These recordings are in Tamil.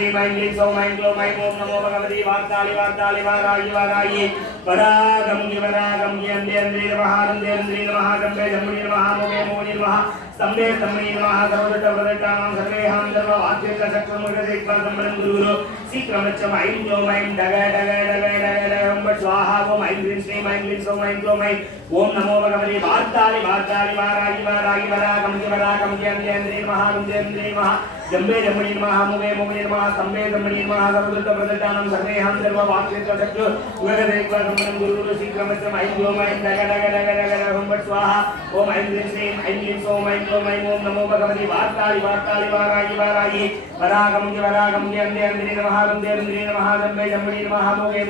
श्रीं ऐं क्लीं सौं ऐं क्लौं ऐं ॐ नमो भगवते वार्तालि वार्तालि वारायि वारायि वरागं अन्धे अन्धे नमः अन्धे अन्धे नमः जम्बे जम्बुनि नमः मोगे मोनि नमः स्तम्भे स्तम्भनि नमः सर्वदत्तप्रदत्तानां सर्वेहां सर्ववाक्येकचक्रमुखदेक्पादम्बरं गुरुगुरु शीघ्रमच्चं ऐं क्लौं ऐं डग डग डग डग डग स्वाहा ॐ ऐं क्लीं श्रीं ऐं क्लीं सौं ऐं क्लौं ऐं ॐ नमो भगवते वार्तालि वार्तालि वारायि वारायि वरागं अन्धे अन्धे नमः अन्धे अन्धे नमः जम्बे जम्बुनि नमः मोगे मोनि नमः स्तम्भे स्तम्भनि नमः सर्वदत्तप्रदत्तानां सर्वेहां सर्ववाक्येकचक्रमुखदेक्पादम्बरं गुरुगुरु शीघ्रमच्चं ऐं क्लौं ऐं डग डग डग डग डग स्वाहा ॐ ऐं क्लीं श्रीं ऐं क्लीं सौं ऐं क्लौं ऐं ॐ नमो भगवते वार्तालि वार्तालि वारायि वारायि वरागं अन्धे अन्धे नमः अन्धे अन्धे नमः जम्बे जम्बुनि नमः मोगे मोनि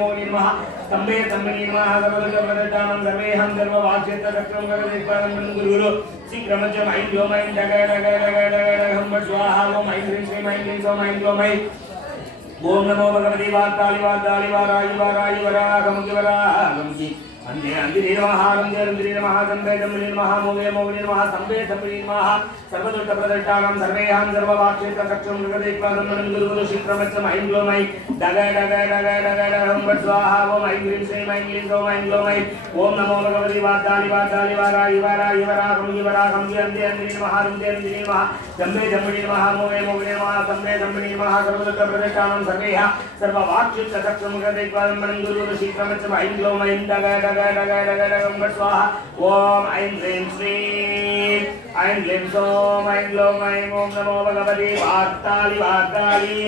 नमः स्तम्भे स्तम्भनि नमः सर्वदत्तप्रदत्तानां सर्वेहां सर्ववाक्येकचक्रमुखदेक्पादम्बरं गुरुगुरु शीघ्रमच्चं ऐं क्लौं ऐं डग डग डग डग डग स्वाहा ॐ ऐं क्लीं श्रीं ऐं क्लीं सौं ऐं क्लौं ऐं ॐ नमो भगवते वार्तालि वार्तालि वारायि वारायि वरागं अन्धे अन्धे नमः अन्धे अन्धे नमः जम्बे जम्बुनि नमः मोगे मोनि नमः स्तम्भे स्तम्भनि नमः सर्वदत्तप्रदत्तानां सर्वेहां सर्ववाक्येकचक्रमुखदेक्पादम्बरं गुरुगुरु शीघ्रमच्चं ऐं क्लौं ऐं डग डग डग डग डग स्वाहा ॐ ऐं क्लीं श्रीं ऐं क्लीं सौं ऐं क्लौं ऐं ॐ नमो भगवते वार्तालि वार्तालि वारायि वारायि वरागं अन्धे अन्धे नमः अन्धे अन्धे नमः जम्बे जम्बुनि नमः मोगे मोनि नमः स्तम्भे स्तम्भनि नमः सर्वदत्तप्रदत्तानां सर्वेहां सर्ववाक्येकचक्रमुखदेक्पादम्बरं गुरुगुरु शीघ्रमच्चं ऐं क्लौं ऐं डग डग डग डग डग स्वाहा ॐ ऐं क्लीं श्रीं ऐं क्लीं सौं ऐं क्लौं ऐं ॐ नमो भगवते वार्तालि वार्तालि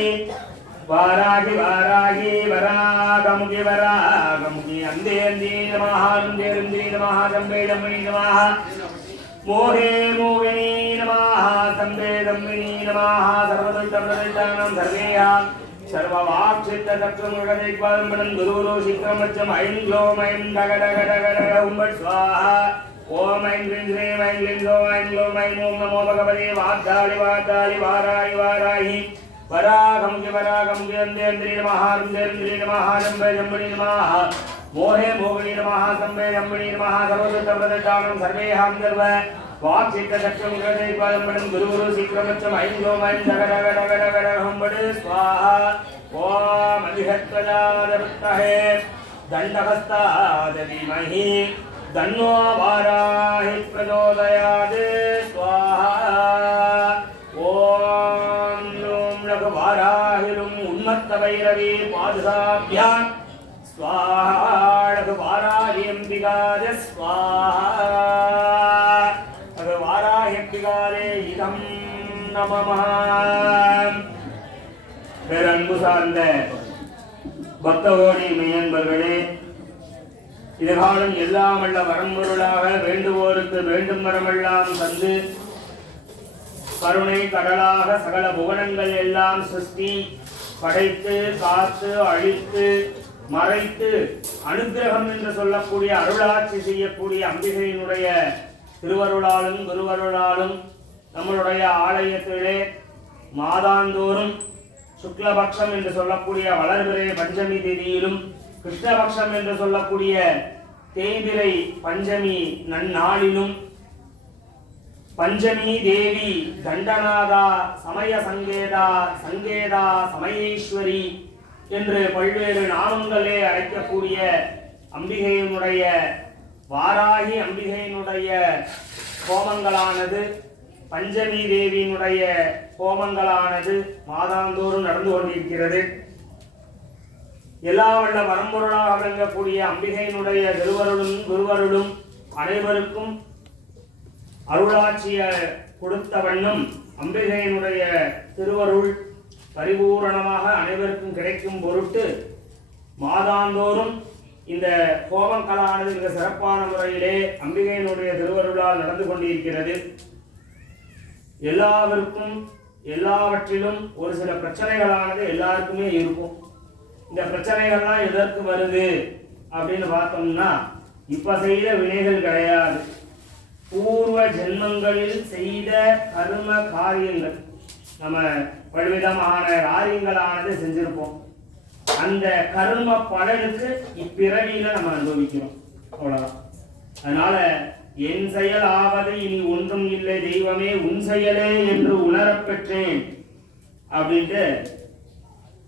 वाराहि वाराहि वरागमुखि अन्धे अन्धे नमः अन्धे अन्धे नमः जम्बे जम्बुनि नमः मोहे मोहिनी नमः स्तम्भे स्तम्भिनि नमः सर्वदत्तप्रदत्तानां सर्वेहां सर्ववाक्येकचक्रमुखदेक्पादम्बरं गुरुगुरु शीघ्रमच्चं ऐं क्लौं ऐं डग डग डग डग स्वाहा ॐ ऐं क्लीं श्रीं ऐं क्लीं सौं ऐं क्लौं ऐं ॐ नमो भगवते वार्तालि वार्तालि वारायि वारायि वरागं अन्धे अन्धे नमः अन्धे अन्धे नमः जम्बे जम्बुनि नमः मोहे मोहिनि नमः स्तम्भे जम्बुनि नमः सर्वदत्तप्रदत्तानां सर्वेहां सर्ववाक्येकचक्रमुखदेक्पादम्बरं गुरुगुरु शीघ्रमच्चं ऐं क्लौं ऐं डग डग डग डग डग स्वाहा ॐ अधिहत्वजादरुत्तहे दण्डहस्ताद धीमहि तन्नो वाराहि प्रचोदयात् स्वाहा ॐ लूं लघुवाराहि लुं उन्मत्तभैरवी पादुकाभ्यां स्वाहा लघुवाराहि अम्बिकाय स्वाहा लघुवाराहि अम्बिकाये इदं नमः பேரன்பு சார்ந்த பக்தகோடி மெய்யன்பர்களே, இதுகாலம் எல்லாம் வல்ல வரம்பொருளாக வேண்டுவோருக்கு வேண்டும் வரமெல்லாம் தந்து கருணை கடலாக சகல புவனங்கள் எல்லாம் சிருஷ்டி படைத்து காத்து அழித்து மறைத்து அனுக்கிரகம் என்று சொல்லக்கூடிய அருளாட்சி செய்யக்கூடிய அம்பிகையினுடைய திருவருளாலும் குருவருளாலும் நம்மளுடைய ஆலயத்திலே மாதாந்தோறும் சுக்லபக்ஷம் என்று சொல்லக்கூடிய வளர்பிறை பஞ்சமி தேதியிலும் கிருஷ்ணபக்ஷம் என்று சொல்லக்கூடிய தேய்பிறை பஞ்சமி நன்னாளிலும் பஞ்சமி தேவி தண்டநாதா சமய சங்கேதா சங்கேதா சமயேஸ்வரி என்று பல்வேறு நாமங்களே அழைக்கக்கூடிய அம்பிகையினுடைய வாராகி அம்பிகையினுடைய ஹோமங்களானது பஞ்சமி தேவியினுடைய ஹோமங்களானது மாதாந்தோறும் நடந்து கொண்டிருக்கிறது. எல்லா வல்ல வரம்பொருளாக விளங்கக்கூடிய அம்பிகையினுடைய திருவருளும் குருவருளும் அனைவருக்கும் அருளாட்சிய கொடுத்த வண்ணம் அம்பிகையினுடைய திருவருள் பரிபூரணமாக அனைவருக்கும் கிடைக்கும் பொருட்டு மாதாந்தோறும் இந்த ஹோமங்களானது மிக சிறப்பான முறையிலே அம்பிகையினுடைய திருவருளால் நடந்து கொண்டிருக்கிறது. எல்லாருக்கும் எல்லாவற்றிலும் ஒரு சில பிரச்சனைகளானது எல்லாருக்குமே இருக்கும். இந்த பிரச்சனைகள்லாம் எதற்கு வருது அப்படின்னு பார்த்தோம்னா, இப்ப செய்த வினைகள் கிடையாது, பூர்வ ஜென்மங்களில் செய்த கர்ம காரியங்கள். நம்ம பல்விதமான காரியங்களானது செஞ்சிருப்போம். அந்த கர்ம பலனுக்கு இப்பிறவியில நம்ம அனுபவிக்கிறோம், அவ்வளவுதான். அதனால என் செயல் ஆவது இனி ஒன்றும் இல்லை தெய்வமே உன் செயலே என்று உணரப்பெற்றேன் அப்படின்ட்டு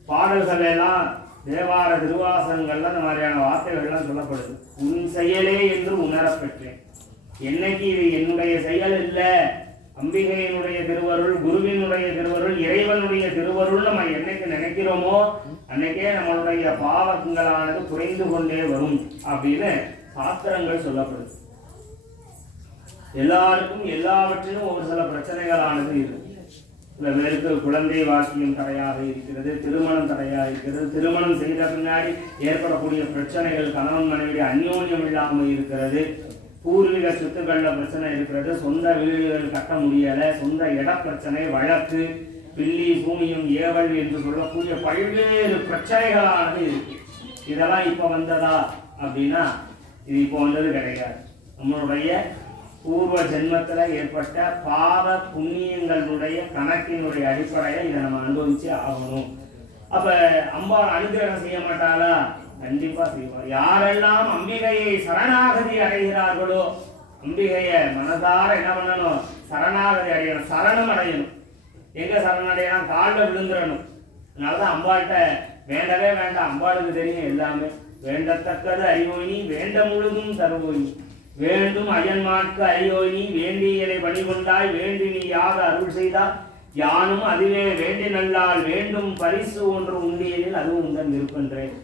பாடல்கள் எல்லாம் தேவார திருவாசகங்கள்ல இந்த மாதிரியான வார்த்தைகள்லாம் சொல்லப்படுது. உன் செயலே என்று உணரப்பெற்றேன். என்னைக்கு இது என்னுடைய செயல் இல்லை, அம்பிகையினுடைய திருவருள், குருவினுடைய திருவருள், இறைவனுடைய திருவருள் நம்ம என்னைக்கு நினைக்கிறோமோ அன்னைக்கே நம்மளுடைய பாவங்களானது குறைந்து கொண்டே வரும் அப்படின்னு சாஸ்திரங்கள் சொல்லப்படுது. எல்லாருக்கும் எல்லாவற்றிலும் ஒரு சில பிரச்சனைகளானது இருக்கு. சில பேருக்கு குழந்தை வாக்கியம் தடையாக இருக்கிறது, திருமணம் தடையாக இருக்கிறது, திருமணம் செய்த பின்னாடி ஏற்படக்கூடிய பிரச்சனைகள், கணவன் மனைவி அந்யோன்யம் இல்லாமல் இருக்கிறது, பூர்வீக சொத்துக்கள்ல பிரச்சனை இருக்கிறது, சொந்த வீடுகள் கட்ட முடியலை, சொந்த இட பிரச்சனை, வழக்கு, பில்லி சூனியம் ஏவல் என்று சொல்லக்கூடிய பல்வேறு பிரச்சனைகளானது இருக்கு. இதெல்லாம் இப்போ வந்ததா அப்படின்னா இது இப்போ வந்தது கிடையாது. நம்மளுடைய பூர்வ ஜென்மத்தில் ஏற்பட்ட பாவ புண்ணியங்களுடைய கணக்கினுடைய அடிப்படையில் இதை நம்ம அனுபவிச்சு ஆகணும். அப்ப அம்பாள் அனுகிரகம் செய்ய மாட்டாளா? கண்டிப்பா செய்வார். யாரெல்லாம் அம்பிகையை சரணாகதி அடைகிறார்களோ, அம்பிகையை மனதார என்ன பண்ணணும்? சரணாகதி அடையணும், சரணம் அடையணும். எங்க சரணடையலாம்? காலில் விழுந்துடணும். அதனாலதான் அம்பாள்கிட்ட வேண்டவே வேண்டாம். அம்பாளுக்கு தெரியும் எல்லாமே. வேண்டத்தக்கது அறிவோயினி, வேண்ட முழுதும் தருவோயினி, வேண்டும் அயன்மாட்கு அறியோயினி, வேண்டியலை வழிகொண்டாய், வேண்டி நீ யாக அருள் செய்தால் யானும் அதுவே வேண்டி நல்லால், வேண்டும் பரிசு ஒன்று உண்டியலில் அதுவும் உந்தன் இருக்கின்றேன்.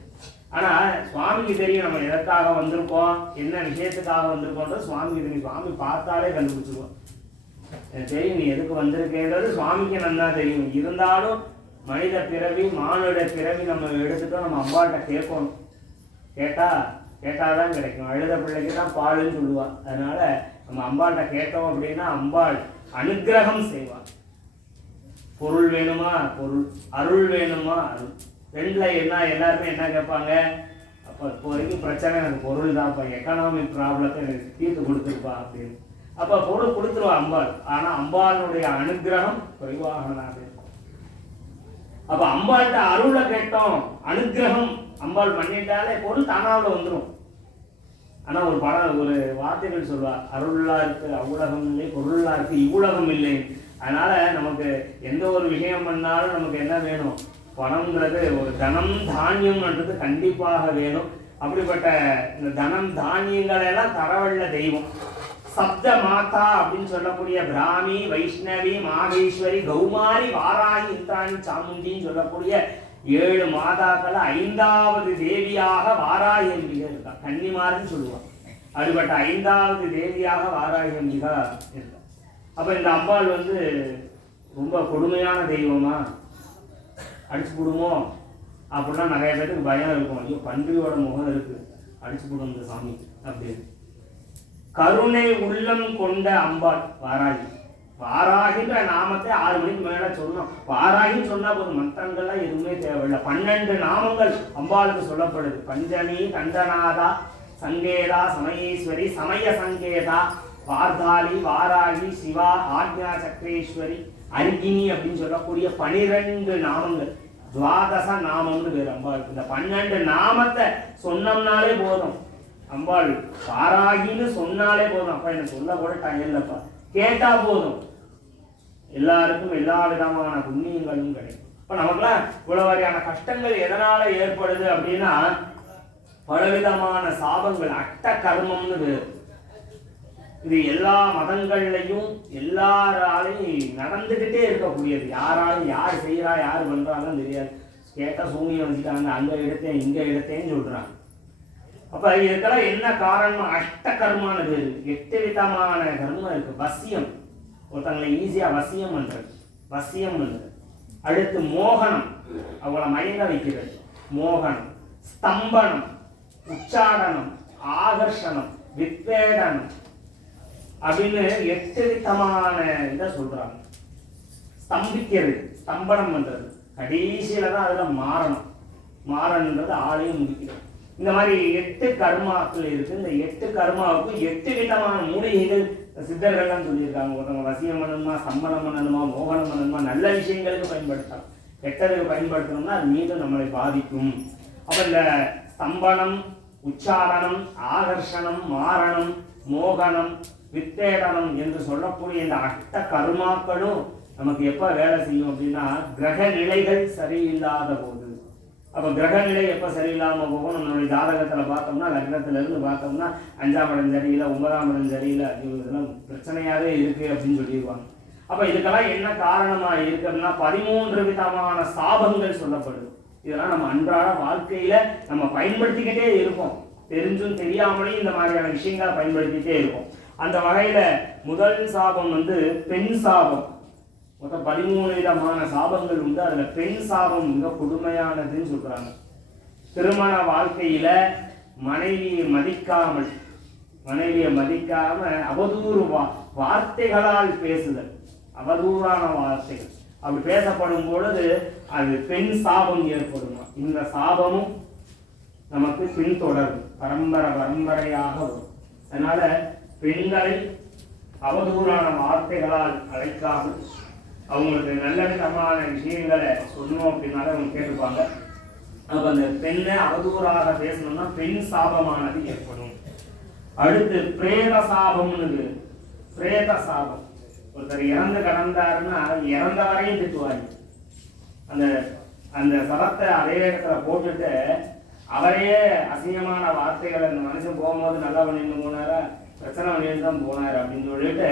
ஆனா சுவாமிக்கு தெரியும் நம்ம எதற்காக வந்திருக்கோம், என்ன விஷயத்துக்காக வந்திருக்கோன்றது சுவாமிக்கு தெரியும். சுவாமி பார்த்தாலே கண்டுபிடிச்சிருக்கோம். எனக்கு தெரியும் நீ எதுக்கு வந்திருக்கேன்றது சுவாமிக்கு நல்லா தெரியும். இருந்தாலும் மனித பிறவி, மானுட பிறவி நம்ம எடுத்துட்டோம். நம்ம அம்பாள்கிட்ட கேட்கணும். கேட்டாதான் கிடைக்கும். அழுத பிள்ளைக்கு தான் பாலுன்னு சொல்லுவாள். அதனால நம்ம அம்பாள்கிட்ட கேட்டோம் அப்படின்னா அம்பாள் அனுகிரகம் செய்வாள். பொருள் வேணுமா பொருள், அருள் வேணுமா அருள். ரெண்டுல என்ன எல்லாருமே என்ன கேட்பாங்க? அப்போ இப்போ வரைக்கும் பிரச்சனை எனக்கு பொருள் தான்ப்பா, எக்கனாமிக் ப்ராப்ளத்தை எனக்கு தீர்த்து கொடுத்துருப்பா அப்படின்னு. அப்போ பொருள் கொடுத்துருவா அம்பாள். ஆனால் அம்பாளுடைய அனுகிரகம் குறைவாக இருக்கும். அப்போ அம்பாள்கிட்ட அருளை கேட்டோம், அனுகிரகம் அம்பாள் பண்ணிட்டாலே பொருள் தானாவில் வந்துடும். ஆனால் ஒரு வார்த்தைகள் சொல்வார், அருளா இருக்கு அவ்வுலகம் இல்லை, பொருளா இருக்கு இவ்வுலகம் இல்லை. அதனால நமக்கு எந்த ஒரு விஷயம் பண்ணாலும் நமக்கு என்ன வேணும்? பணம்ன்றது, ஒரு தனம் தானியம்ன்றது கண்டிப்பாக வேணும். அப்படிப்பட்ட இந்த தனம் தானியங்கள் எல்லாம் தரவல்ல தெய்வம் சப்த மாதா அப்படின்னு சொல்லக்கூடிய பிராமி, வைஷ்ணவி, மாகேஸ்வரி, கௌமாரி, வாராகி, இந்திராணி, சாமுண்டின்னு சொல்லக்கூடிய 7 மாதாக்கள் 5வது தேவியாக வாராகி அம்பிகை இருக்கா. கன்னிமார்னு சொல்லுவாங்க. அப்படிப்பட்ட 5வது தேவியாக வாராகி அம்பிகா இருக்கா. அப்ப இந்த அம்பாள் ரொம்ப கொடுமையான தெய்வமா, அடிச்சு போடுமோ அப்படின்னா நிறைய பேருக்கு பயம் இருக்கும். ஐயோ பன்றியோட முகம் இருக்கு, அடிச்சு போடும் இந்த சாமி அப்படின்னு. கருணை உள்ளம் கொண்ட அம்பாள் வாராகி. வாராகின்ற நாமத்தை 6 மணிக்கு மேல சொன்னோம். வாராகின்னு சொன்னா போதும், மந்திரங்கள்லாம் எதுவுமே தேவையில்லை. 12 நாமங்கள் அம்பாளுக்கு சொல்லப்படுது. பஞ்சமி, கண்டநாதா, சங்கேதா, சமயேஸ்வரி, சமய சங்கேதா, வார்தாளி, வாராகி, சிவா, ஆக்ஞா சக்கரேஸ்வரி, அர்கினி அப்படின்னு சொல்லக்கூடிய 12 நாமங்கள். துவாதச நாமம்னு பேர் அம்பாளுக்கு. இந்த 12 நாமத்தை சொன்னோம்னாலே போதும். அம்பாள் வாராகின்னு சொன்னாலே போதும். அப்பா எனக்கு சொல்ல கூட டைம் இல்லைப்பா, கேட்டா போதும், எல்லாருக்கும் எல்லா விதமான புண்ணியங்களும் கிடைக்கும். இப்ப நமக்குலாம் இவ்வளவு வகையான கஷ்டங்கள் எதனால ஏற்படுது அப்படின்னா பலவிதமான சாபங்கள், அட்ட கர்மம்னு பேர். இது எல்லா மதங்கள்லையும் எல்லாராலையும் நடந்துகிட்டே இருக்கக்கூடியது. யாராலும் யார் செய்யறா யார் பண்றாங்கன்னு தெரியாது. கேட்டா சூனியம் வச்சுட்டாங்க, அங்க எடுத்தேன் இங்க எடுத்தேன்னு சொல்றாங்க. அப்ப இதுக்கெல்லாம் என்ன காரணம்? அஷ்ட கர்மான்னு பேரு. 8 விதமான கர்மம் இருக்கு. வசியம், ஒருத்தங்களை ஈஸியா வசியம் பண்றது, வசியம் பண்றது. அடுத்து மோகனம், அவங்கள மயங்க வைக்கிறது, மோகனம். ஸ்தம்பனம், உச்சாடனம், ஆகர்ஷணம், வித்வேடனம் அப்படின்னு 8 விதமான இதை சொல்றாங்க. ஸ்தம்பிக்கிறது, ஸ்தம்பனம் பண்றது, கடைசியில தான் அதுல மாறணும். மாறணுன்றது ஆளையும் முடிக்கிறது. இந்த மாதிரி 8 கர்மாக்கள் இருக்கு. இந்த 8 கர்மாவுக்கு 8 விதமான மூலிகைகள் சித்தர்கள்லாம் சொல்லியிருக்காங்க. ஒருத்தவங்க வசியம் பண்ணணுமா, சம்பளம் பண்ணணுமா, மோகனம் பண்ணணுமா, நல்ல விஷயங்களுக்கு பயன்படுத்தலாம். கெட்டதுக்கு பயன்படுத்தணும்னா அது மீண்டும் நம்மளை பாதிக்கும். அப்ப இந்த ஸ்தம்பனம், உச்சாரணம், ஆகர்ஷணம், மாரணம், மோகனம், வித்தேடனம் என்று சொல்லக்கூடிய இந்த 8 கர்மாக்களும் நமக்கு எப்போ வேலை செய்யும் அப்படின்னா கிரக நிலைகள் சரியில்லாத போது. அப்போ கிரக நிலை எப்போ சரியில்லாமல் போகும், நம்மளுடைய ஜாதகத்தில் பார்த்தோம்னா லக்னத்திலிருந்து பார்த்தோம்னா 5ஆம் இடம் சரியில்லை, 9ஆம் இடம் சரியில்லை, இதெல்லாம் பிரச்சனையாகவே இருக்குது அப்படின்னு சொல்லிடுவாங்க. அப்போ இதுக்கெல்லாம் என்ன காரணமாக இருக்குது அப்படின்னா 13 விதமான சாபங்கள் சொல்லப்படுது. இதெல்லாம் நம்ம அன்றாட வாழ்க்கையில் நம்ம பயன்படுத்திக்கிட்டே இருக்கோம். தெரிஞ்சும் தெரியாமலேயும் இந்த மாதிரியான விஷயங்களை பயன்படுத்திக்கிட்டே இருக்கும். அந்த வகையில் முதல் சாபம் பெண் சாபம். மொத்தம் 13 விதமான சாபங்கள் உண்டு. அதில் பெண் சாபம் மிக கொடுமையானதுன்னு சொல்கிறாங்க. திருமண வாழ்க்கையில் மனைவியை மதிக்காம அவதூறு வார்த்தைகளால் பேசுதல், அவதூறான வார்த்தைகள் அப்படி பேசப்படும் பொழுது அது பெண் சாபம் ஏற்படுமா. இந்த சாபமும் நமக்கு பின்தொடரும், பரம்பரையாக வரும். அதனால பெண்களை அவதூறான வார்த்தைகளால் அழைக்காமல் அவங்களுக்கு நல்ல விதமான விஷயங்களை சொல்லணும் அப்படின்னால அவங்க கேட்டுப்பாங்க. அப்போ அந்த பெண்ணை அவதூறாக பேசணும்னா பெண் சாபமானது ஏற்படும். அடுத்து பிரேத சாபம்னு. பிரேத சாபம், ஒருத்தர் இறந்து கிடந்தாருன்னா இறந்த வரையும் திட்டுவாரு. அந்த சபத்தை அதே இடத்துல போட்டுட்டு அவரையே அசிங்கமான வார்த்தைகளை அந்த மனுஷன் போகும்போது நல்லா பண்ணிட்டு போனாரா, பிரச்சனை பண்ணிட்டு தான் போனார் அப்படின்னு சொல்லிட்டு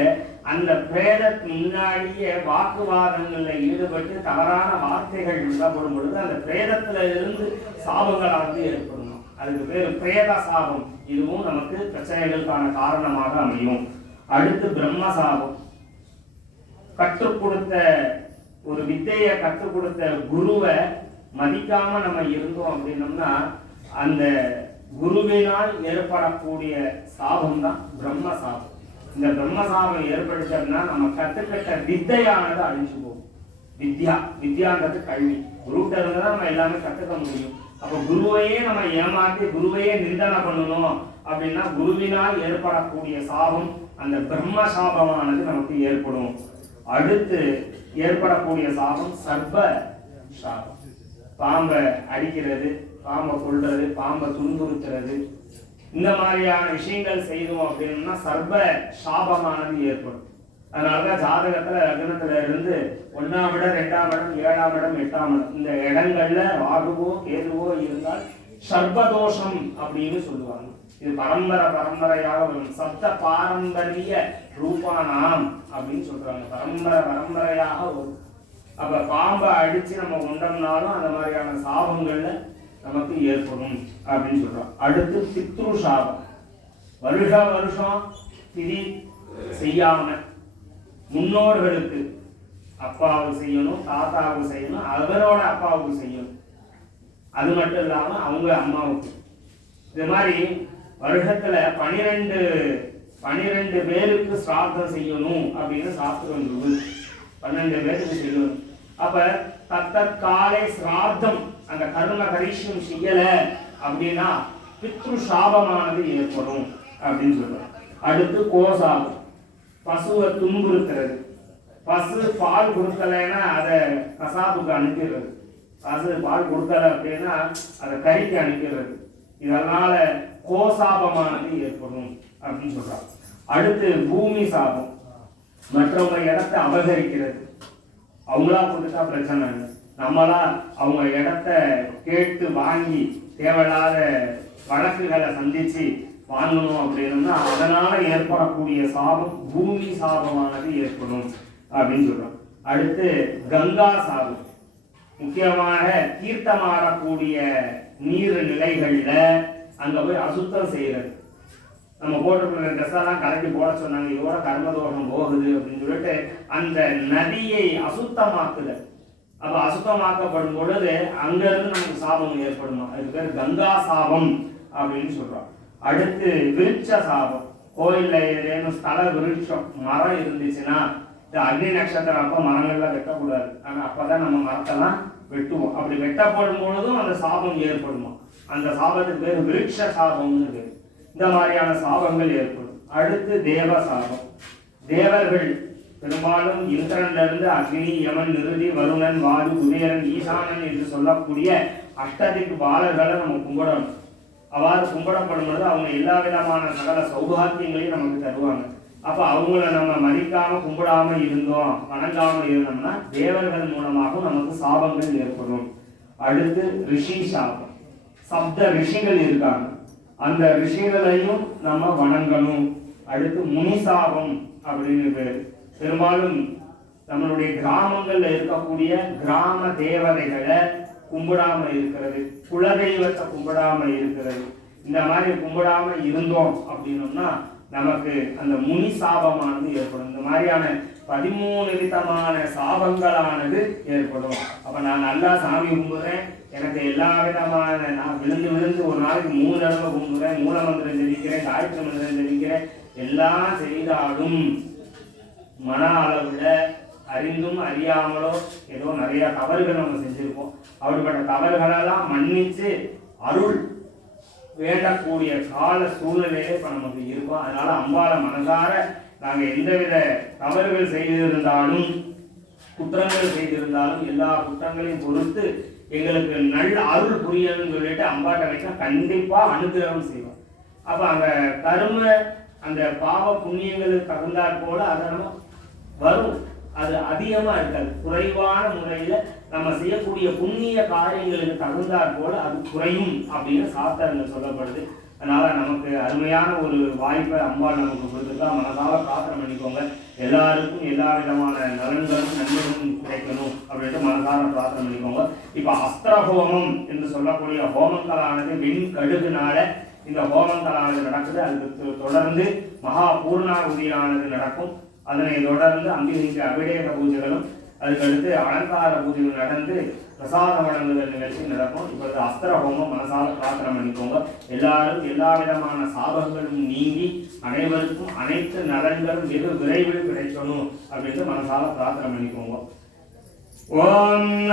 அந்த பிரேதத்துக்கு முன்னாடியே வாக்குவாதங்களில் ஈடுபட்டு தவறான வார்த்தைகள் விடப்படும் பொழுது அந்த பிரேதத்துல இருந்து சாபங்களானது ஏற்படணும். அதுக்கு பேர் பிரேத சாபம். இதுவும் நமக்கு பிரச்சனைகளுக்கான காரணமாக அமையும். அடுத்து பிரம்ம சாபம். கற்றுக் கொடுத்த ஒரு வித்தையை கற்றுக் கொடுத்த குருவை மதிக்காம நம்ம இருந்தோம் அப்படின்னோம்னா அந்த குருவினால் ஏற்படக்கூடிய சாபம் தான் பிரம்ம சாபம். இந்த பிரம்ம சாபம் ஏற்படுத்தா நம்ம கற்றுக்கிட்ட வித்தையானது அழிஞ்சு போகும். வித்யான்றது கல்வி. குருகிட்ட இருந்து தான் நம்ம எல்லாமே கற்றுக்க முடியும். அப்போ குருவையே நம்ம ஏமாற்றி குருவையே நிந்தனை பண்ணணும் அப்படின்னா குருவினால் ஏற்படக்கூடிய சாபம் அந்த பிரம்ம சாபமானது நமக்கு ஏற்படும். அடுத்து ஏற்படக்கூடிய சாபம் சர்ப்ப சாபம். பாம்பை அடிக்கிறது, பாம்பை கொள்றது, பாம்பை துன்புறுத்துறது, இந்த மாதிரியான விஷயங்கள் செய்தோம் அப்படின்னா சர்ப்ப சாபமானது ஏற்படும். அதனாலதான் ஜாதகத்துல லக்னத்துல இருந்து 1ஆம் இடம், 2ஆம் இடம், 7ஆம் இடம், 8ஆம் இடம் இந்த இடங்கள்ல ராகுவோ கேதுவோ இருந்தால் சர்ப்பதோஷம் அப்படின்னு சொல்லுவாங்க. இது பரம்பரையாக வரும். சப்த பாரம்பரிய ரூபானாம் அப்படின்னு சொல்றாங்க. பரம்பரையாக வரும். அப்ப பாம்பை அடிச்சு நம்ம கொண்டோம்னாலும் அந்த மாதிரியான சாபங்கள்ல நமக்கு ஏற்படும் அப்படின்னு சொல்றோம். அடுத்து பித்ரு சாபம். வருஷம் திதி செய்யாம முன்னோர்களுக்கு அப்பாவுக்கு செய்யணும், தாத்தாவுக்கு செய்யணும், அவரோட அப்பாவுக்கு செய்யணும், அது மட்டும் இல்லாம அவங்க அம்மாவுக்கு. இது மாதிரி வருஷத்துல 12 பேருக்கு சிராத்தம் செய்யணும் அப்படின்னு சாஸ்திரம் சொல்லுது. 12 பேருக்கு செய்யணும். அப்ப தத்தற்காலை சிராத்தம் அந்த கர்ம கரிஷ்யம் செய்யல அப்படின்னா பித்ரு சாபமானது ஏற்படும் அப்படின்னு சொல்றோம். அடுத்து கோசாபம். பசுவை துன்புறுத்துறது. பசு பால் கொடுக்கலைன்னா அதை கசாப்புக்கு அனுப்பிடுறது. பசு பால் கொடுக்கல அப்படின்னா அதை கறிக்கு அனுப்பிடுறது. இதனால கோசாபமானது ஏற்படும் அப்படின்னு சொல்றாங்க. அடுத்து பூமி சாபம். மற்றவங்க இடத்தை அபகரிக்கிறது. அவங்களா கொடுத்தா பிரச்சனை இல்லை, நம்மளா அவங்க இடத்த கேட்டு வாங்கி தேவையில்லாத வழக்குகளை சந்திச்சு வாங்கணும் அப்படின்னா அதனால ஏற்படக்கூடிய சாபம் பூமி சாபமானது ஏற்படும் அப்படின்னு சொல்றோம். அடுத்து கங்கா சாபம். முக்கியமாக தீர்த்தமாடக்கூடிய நீர் நிலைகள்ல அங்க போய் அசுத்தம் செய்யறது. நம்ம போட்டிருக்கிற ட்ரெஸ்ஸெல்லாம் கலக்கி போட சொன்னாங்க, இதோட கர்மதோஷம் போகுது அப்படின்னு சொல்லிட்டு அந்த நதியை அசுத்தமாக்குது. அப்ப அசுத்தமாக்கப்படும் பொழுது அங்க இருந்து நமக்கு சாபம் ஏற்படுமா, அதுக்கு பேர் கங்கா சாபம் அப்படின்னு சொல்றோம். அடுத்து விருட்ச சாபம். கோயில்ல ஏதேனும் ஸ்தல விருட்சம் மரம் இருந்துச்சுன்னா இந்த அக்னி நட்சத்திரம் அப்ப மரங்கள்லாம் வெட்டக்கூடாது. ஆனா அப்பதான் நம்ம மரத்தெல்லாம் வெட்டுவோம். அப்படி வெட்டப்படும் பொழுதும் அந்த சாபம் ஏற்படுமா. அந்த சாபத்துக்கு பேர் விருட்ச சாபம்னு பேர். இந்த மாதிரியான சாபங்கள் ஏற்படும். அடுத்து தேவ சாபம். தேவர்கள் பெரும்பாலும் இந்திரன்ல இருந்து அக்னி, யமன், நிருதி, வருணன், வாயு, குபேரன், ஈசானன் என்று சொல்லக்கூடிய அஷ்டதிக்கு பாலர்களை நம்ம கும்பிடணும். அவ்வாறு கும்பிடப்படும் பொழுது அவங்க எல்லா விதமான சகல சௌபாகியங்களையும் நமக்கு தருவாங்க. அப்ப அவங்கள நம்ம மதிக்காம கும்பிடாம இருந்தோம், வணங்காம இருந்தோம்னா தேவர்கள் மூலமாக நமக்கு சாபங்கள் ஏற்படும். அடுத்து ரிஷி சாபம். சப்த ரிஷிகள் இருக்காங்க, அந்த ரிஷிகளையும் நம்ம வணங்கணும். அடுத்து முனி சாபம் அப்படின்னு பேரு. பெரும்பாலும் நம்மளுடைய கிராமங்கள்ல இருக்கக்கூடிய கிராம தேவதைகளை கும்பிடாம இருக்கிறது, குலதெய்வத்தை கும்பிடாம இருக்கிறது, இந்த மாதிரி கும்பிடாம இருந்தோம் அப்படின்னோம்னா நமக்கு அந்த முனி சாபமானது ஏற்படும். இந்த மாதிரியான 13 விதமான சாபங்களானது ஏற்படும். அப்ப நான் நல்லா சாமி கும்பிடுறேன், எனக்கு எல்லா விதமான, நான் விழுந்து விழுந்து ஒரு நாளைக்கு 3 தடவை கும்பிடுறேன், மூல மந்திரம் ஜெபிக்கிறேன், காயத்ரி மந்திரம் ஜெபிக்கிறேன், எல்லாம் செய்தாலும் மன அளவுல அறிந்தும் அறியாமலோ ஏதோ நிறைய தவறுகள் நம்ம செஞ்சிருப்போம். அப்படிப்பட்ட தவறுகளெல்லாம் மன்னிச்சு அருள் வேண்டக்கூடிய கால சூழ்நிலையே இப்ப நமக்கு இருக்கும். அதனால அம்பாளை மனசார நாங்க எந்தவித தவறுகள் செய்திருந்தாலும், குற்றங்கள் செய்திருந்தாலும் எல்லா குற்றங்களையும் பொறுத்து எங்களுக்கு நல்ல அருள் புரியணும்னு சொல்லிட்டு அம்பாட்ட வைக்க கண்டிப்பா அனுகிரகம் செய்வோம். அப்ப அங்க கர்ம அந்த பாவ புண்ணியங்களுக்கு தகுந்தாற் போல அதை நம்ம வரும். அது அதிகமா இருக்காது, குறைவான முறையில நம்ம செய்யக்கூடிய புண்ணிய காரியங்களுக்கு தகுந்தாற் போல அது குறையும் அப்படின்னு சாஸ்திரங்கள் சொல்லப்படுது. அதனால நமக்கு அருமையான ஒரு வாய்ப்பை அம்பாள் நமக்கு கொடுத்துருக்கா. மனதால பிரார்த்தனை பண்ணிக்கோங்க, எல்லாருக்கும் எல்லா விதமான நலன்களும் நன்மைகளும் கிடைக்கணும் அப்படின்ட்டு மனதார பிரார்த்தனை பண்ணிக்கோங்க. இப்ப அஸ்திர ஹோமம் என்று சொல்லக்கூடிய ஹோமங்களானது வெண்கடுகுனால இந்த ஹோமங்களானது நடக்குது. அதுக்கு தொடர்ந்து மகா பூர்ணாகுதியானது நடக்கும். அதனை தொடர்ந்து அம்பிகைக்கு அபிஷேக பூஜைகளும், அதுக்கடுத்து அலங்கார பூஜைகள் நடந்து பிரசாதம் வழங்குதல் நிகழ்ச்சி நடக்கும். இப்பொழுது அஸ்திர ஹோமம் மனசால பிரார்த்தனை பண்ணிக்கோங்க. எல்லாரும் எல்லா விதமான சாபங்களும் நீங்கி அனைவருக்கும் அனைத்து நலன்களும் வெகு விரைவில் கிடைக்கணும் அப்படின்ட்டு மனசால பிரார்த்தனை பண்ணிக்கோங்க. ஓம்